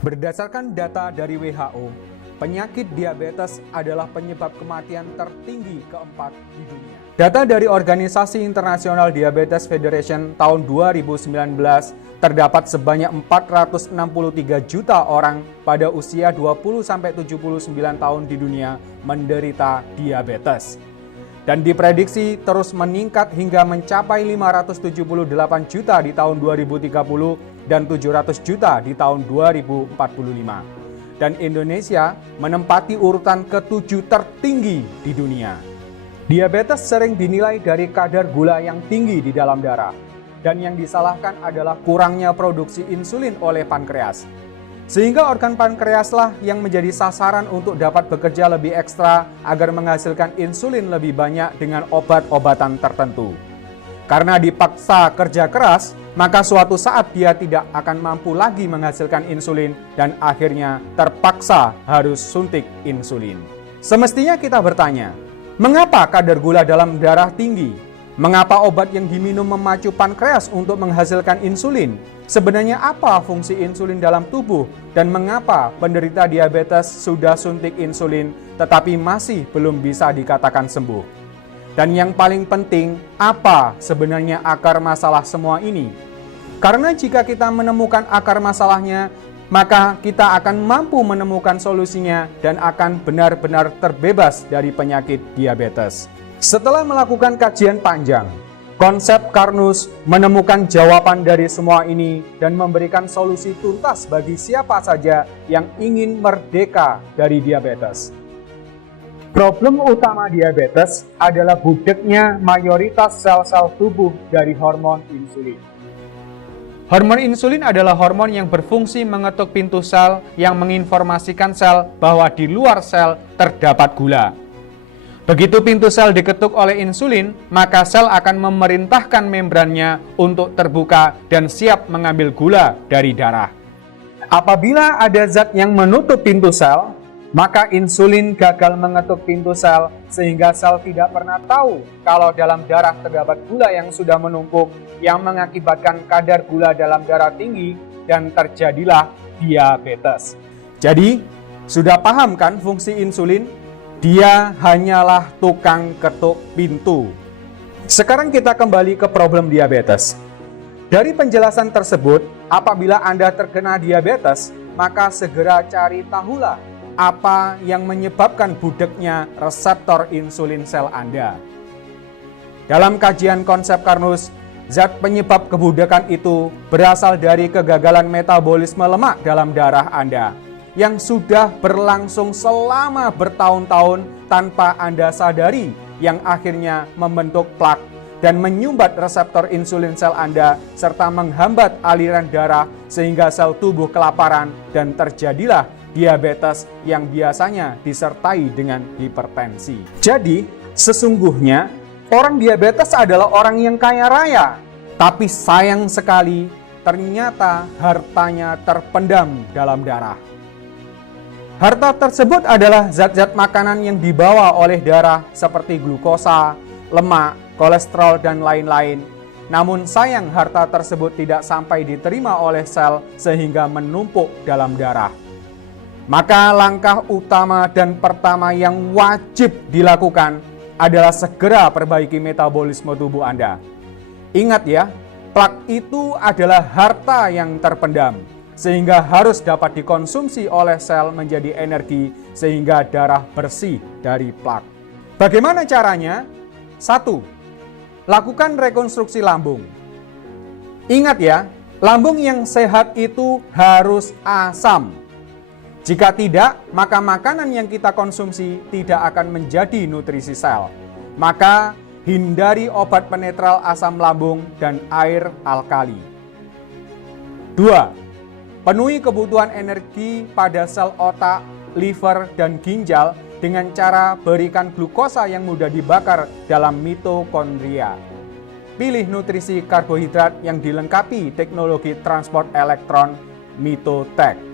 Berdasarkan data dari WHO, penyakit diabetes adalah penyebab kematian tertinggi keempat di dunia. Data dari Organisasi International Diabetes Federation tahun 2019 terdapat sebanyak 463 juta orang pada usia 20-79 tahun di dunia menderita diabetes. Dan diprediksi terus meningkat hingga mencapai 578 juta di tahun 2030 dan 700 juta di tahun 2045. Dan Indonesia menempati urutan ke-7 tertinggi di dunia. Diabetes sering dinilai dari kadar gula yang tinggi di dalam darah. Dan yang disalahkan adalah kurangnya produksi insulin oleh pankreas. Sehingga organ pankreaslah yang menjadi sasaran untuk dapat bekerja lebih ekstra agar menghasilkan insulin lebih banyak dengan obat-obatan tertentu. Karena dipaksa kerja keras, maka suatu saat dia tidak akan mampu lagi menghasilkan insulin dan akhirnya terpaksa harus suntik insulin. Semestinya kita bertanya, mengapa kadar gula dalam darah tinggi? Mengapa obat yang diminum memacu pankreas untuk menghasilkan insulin? Sebenarnya apa fungsi insulin dalam tubuh dan mengapa penderita diabetes sudah suntik insulin tetapi masih belum bisa dikatakan sembuh? Dan yang paling penting, apa sebenarnya akar masalah semua ini? Karena jika kita menemukan akar masalahnya, maka kita akan mampu menemukan solusinya dan akan benar-benar terbebas dari penyakit diabetes. Setelah melakukan kajian panjang, konsep Karnus menemukan jawaban dari semua ini dan memberikan solusi tuntas bagi siapa saja yang ingin merdeka dari diabetes. Problem utama diabetes adalah budeknya mayoritas sel-sel tubuh dari hormon insulin. Hormon insulin adalah hormon yang berfungsi mengetuk pintu sel yang menginformasikan sel bahwa di luar sel terdapat gula. Begitu pintu sel diketuk oleh insulin, maka sel akan memerintahkan membrannya untuk terbuka dan siap mengambil gula dari darah. Apabila ada zat yang menutup pintu sel, maka insulin gagal mengetuk pintu sel sehingga sel tidak pernah tahu kalau dalam darah terdapat gula yang sudah menumpuk yang mengakibatkan kadar gula dalam darah tinggi dan terjadilah diabetes. Jadi, sudah paham kan fungsi insulin? Dia hanyalah tukang ketuk pintu. Sekarang kita kembali ke problem diabetes. Dari penjelasan tersebut, apabila Anda terkena diabetes, maka segera cari tahulah apa yang menyebabkan budeknya reseptor insulin sel Anda. Dalam kajian konsep Karnus, zat penyebab kebudekan itu berasal dari kegagalan metabolisme lemak dalam darah Anda yang sudah berlangsung selama bertahun-tahun tanpa Anda sadari, yang akhirnya membentuk plak dan menyumbat reseptor insulin sel Anda serta menghambat aliran darah sehingga sel tubuh kelaparan dan terjadilah diabetes yang biasanya disertai dengan hipertensi. Jadi, sesungguhnya orang diabetes adalah orang yang kaya raya, tapi sayang sekali ternyata hartanya terpendam dalam darah. Harta tersebut adalah zat-zat makanan yang dibawa oleh darah seperti glukosa, lemak, kolesterol, dan lain-lain. Namun sayang harta tersebut tidak sampai diterima oleh sel sehingga menumpuk dalam darah. Maka langkah utama dan pertama yang wajib dilakukan adalah segera perbaiki metabolisme tubuh Anda. Ingat ya, plak itu adalah harta yang terpendam, sehingga harus dapat dikonsumsi oleh sel menjadi energi sehingga darah bersih dari plak. Bagaimana caranya? 1. Lakukan rekonstruksi lambung. Ingat ya, lambung yang sehat itu harus asam. Jika tidak, maka makanan yang kita konsumsi tidak akan menjadi nutrisi sel. Maka hindari obat penetral asam lambung dan air alkali. 2. Penuhi kebutuhan energi pada sel otak, liver, dan ginjal dengan cara berikan glukosa yang mudah dibakar dalam mitokondria. Pilih nutrisi karbohidrat yang dilengkapi teknologi transport elektron Mitotek.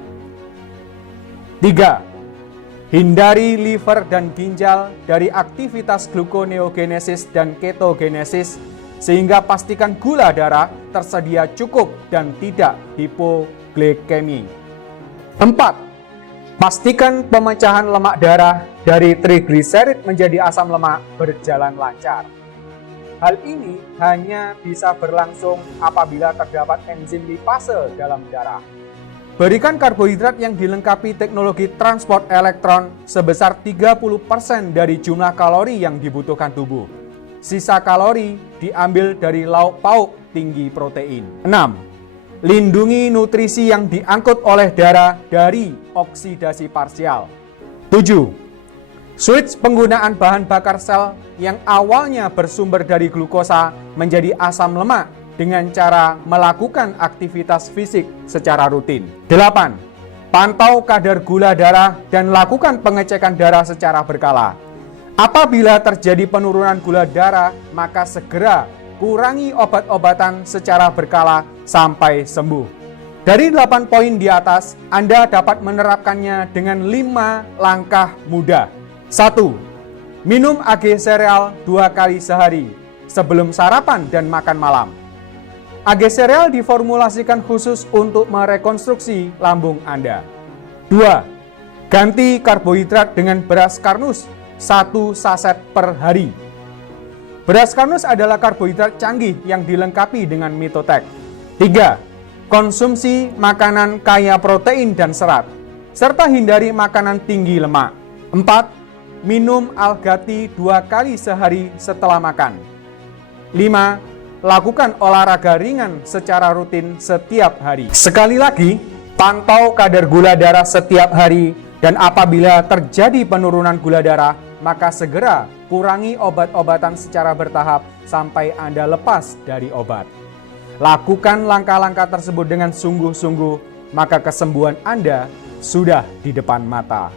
3. Hindari liver dan ginjal dari aktivitas gluconeogenesis dan ketogenesis sehingga pastikan gula darah tersedia cukup dan tidak hipoglikemi. 4. Pastikan pemecahan lemak darah dari trigliserid menjadi asam lemak berjalan lancar. Hal ini hanya bisa berlangsung apabila terdapat enzim lipase dalam darah. Berikan karbohidrat yang dilengkapi teknologi transport elektron sebesar 30% dari jumlah kalori yang dibutuhkan tubuh. Sisa kalori diambil dari lauk pauk tinggi protein. 6. Lindungi nutrisi yang diangkut oleh darah dari oksidasi parsial. 7. Switch penggunaan bahan bakar sel yang awalnya bersumber dari glukosa menjadi asam lemak dengan cara melakukan aktivitas fisik secara rutin. 8. Pantau kadar gula darah dan lakukan pengecekan darah secara berkala. Apabila terjadi penurunan gula darah, maka segera kurangi obat-obatan secara berkala sampai sembuh. Dari 8 poin di atas, Anda dapat menerapkannya dengan 5 langkah mudah. 1. Minum AG sereal 2 kali sehari, sebelum sarapan dan makan malam. AG sereal diformulasikan khusus untuk merekonstruksi lambung Anda. 2. Ganti karbohidrat dengan beras karnus 1 saset per hari. Beras karnus adalah karbohidrat canggih yang dilengkapi dengan mitotek. 3. Konsumsi makanan kaya protein dan serat, serta hindari makanan tinggi lemak. 4. Minum alga tea 2 kali sehari setelah makan. 5. Lakukan olahraga ringan secara rutin setiap hari. Sekali lagi, pantau kadar gula darah setiap hari dan apabila terjadi penurunan gula darah, maka segera kurangi obat-obatan secara bertahap sampai Anda lepas dari obat. Lakukan langkah-langkah tersebut dengan sungguh-sungguh, maka kesembuhan Anda sudah di depan mata.